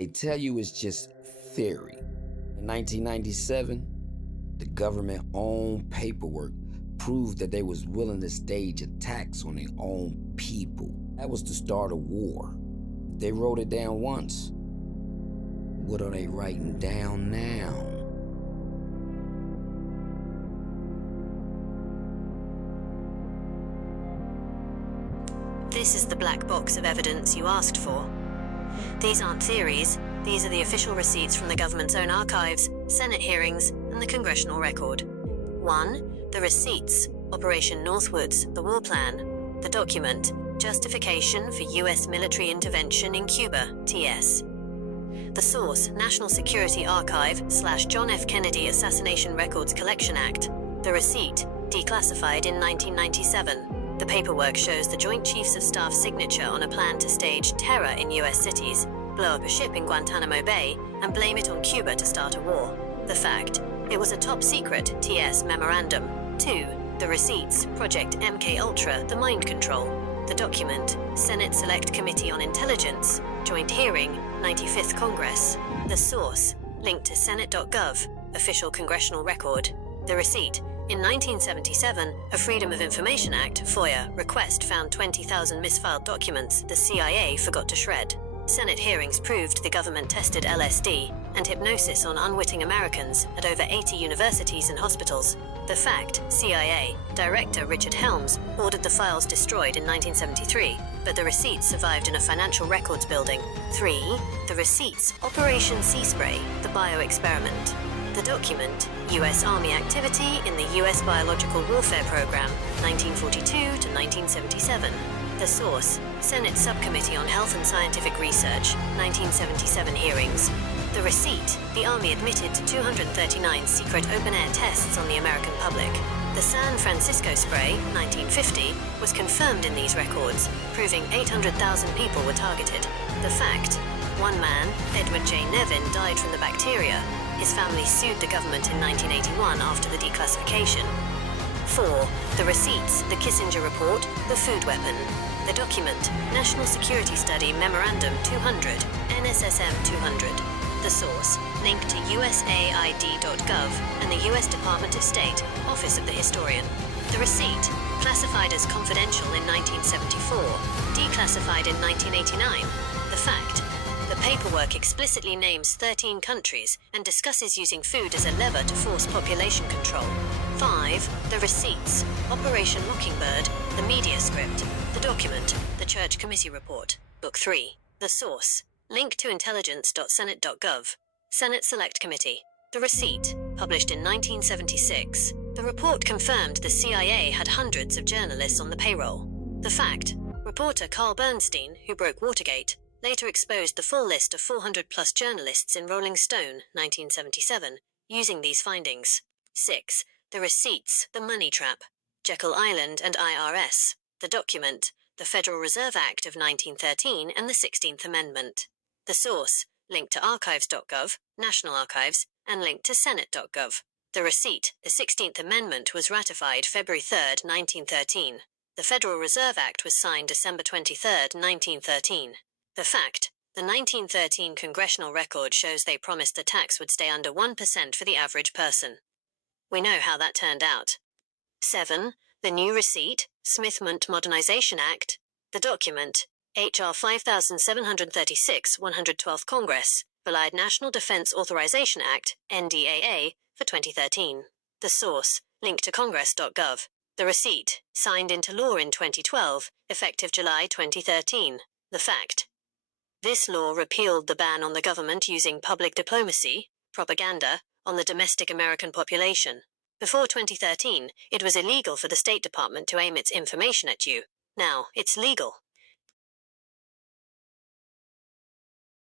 They tell you it's just theory. In 1997, the government-owned paperwork proved that they was willing to stage attacks on their own people. That was the start of war. They wrote it down once. What are they writing down now? This is the black box of evidence you asked for. These aren't theories, these are the official receipts from the government's own archives, Senate hearings, and the congressional record. 1. The receipts, Operation Northwoods, the war plan. The document, Justification for U.S. Military Intervention in Cuba, TS. The source, National Security Archive/John F. Kennedy Assassination Records Collection Act. The receipt, declassified in 1997. The paperwork shows the Joint Chiefs of Staff signature on a plan to stage terror in U.S. cities, blow up a ship in Guantanamo Bay, and blame it on Cuba to start a war. The fact, it was a top-secret TS memorandum. 2. The receipts, Project MK-Ultra, the mind control. The document, Senate Select Committee on Intelligence, Joint Hearing, 95th Congress. The source, linked to Senate.gov, official congressional record. The receipt, in 1977, a Freedom of Information Act (FOIA) request found 20,000 misfiled documents the CIA forgot to shred. Senate hearings proved the government tested LSD and hypnosis on unwitting Americans at over 80 universities and hospitals. The fact, CIA Director Richard Helms ordered the files destroyed in 1973, but the receipts survived in a financial records building. 3. The receipts, Operation Sea Spray, the bioexperiment. The document, U.S. Army activity in the U.S. Biological Warfare Program, 1942 to 1977. The source, Senate Subcommittee on Health and Scientific Research, 1977 hearings. The receipt, the Army admitted to 239 secret open-air tests on the American public. The San Francisco spray, 1950, was confirmed in these records, proving 800,000 people were targeted. The fact, one man, Edward J. Nevin, died from the bacteria. His family sued the government in 1981 after the declassification. 4. The receipts, the Kissinger Report, the food weapon. The document, National Security Study Memorandum 200, NSSM 200. The source, linked to USAID.gov and the U.S. Department of State, Office of the Historian. The receipt, classified as confidential in 1974, declassified in 1989. The fact, the paperwork explicitly names 13 countries and discusses using food as a lever to force population control. 5. The receipts, Operation Mockingbird, the media script. The document, the Church Committee Report, Book 3. The source, link to intelligence.senate.gov. Senate Select Committee. The receipt, published in 1976. The report confirmed the CIA had hundreds of journalists on the payroll. The fact, reporter Carl Bernstein, who broke Watergate, later exposed the full list of 400-plus journalists in Rolling Stone, 1977, using these findings. 6. The receipts, the money trap, Jekyll Island and IRS. The document, the Federal Reserve Act of 1913 and the 16th Amendment. The source, linked to archives.gov, National Archives, and linked to senate.gov. The receipt, the 16th Amendment, was ratified February 3, 1913. The Federal Reserve Act was signed December 23, 1913. The fact, the 1913 congressional record shows they promised the tax would stay under 1% for the average person. We know how that turned out. 7. The new receipt, Smith-Mundt Modernization Act. The document, H.R. 5736, 112th Congress, Allied National Defense Authorization Act, NDAA, for 2013. The source, link to congress.gov. The receipt, signed into law in 2012, effective July 2013. The fact, this law repealed the ban on the government using public diplomacy, propaganda, on the domestic American population. Before 2013, it was illegal for the State Department to aim its information at you. Now, it's legal.